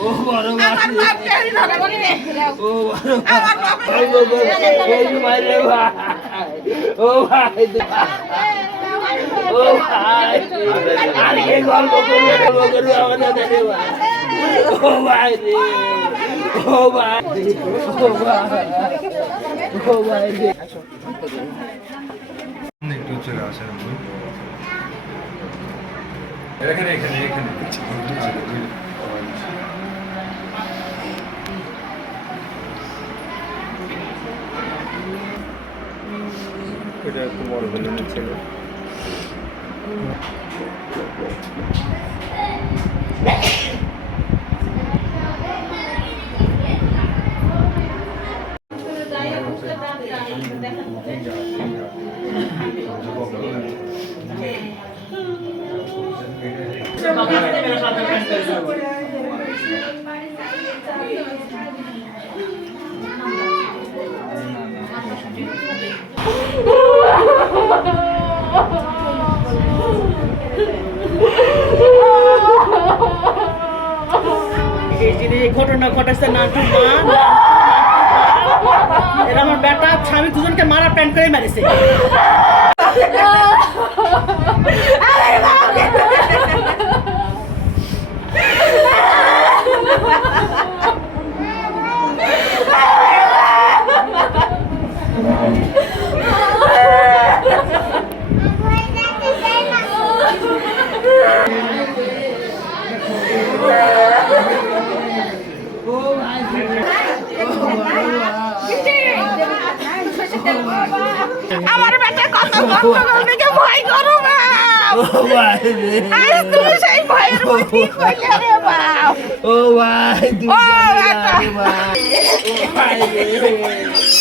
ও বড় আমার বাপ কেড়ি ধরে বলি রে ও বড় আমার বাপ এই মাইরে ভাই ও ভাই ও ভাই আরে গল্প করবে আমাদের দেবে ভাই ও ভাই রে ও ভাই ও ভাই ও ভাই রে একটু চলে আসেন এখানে এখানে এখানে এটা একটু বড় বলে ছেলে এই ঘটনা ঘটাচ্ছে নাটু মা এরা আমার বেটা স্বামী দুজনকে মারা প্যান্ট করে মেরেছে আমার বেটা কত কষ্ট দেখে ভয় করো বাপ ও ভাই রে আজ তুমি সেই ভয়ের মধ্যে কইলে রে বাপ ও ভাই ও বেটা ভাই ও ভাই রে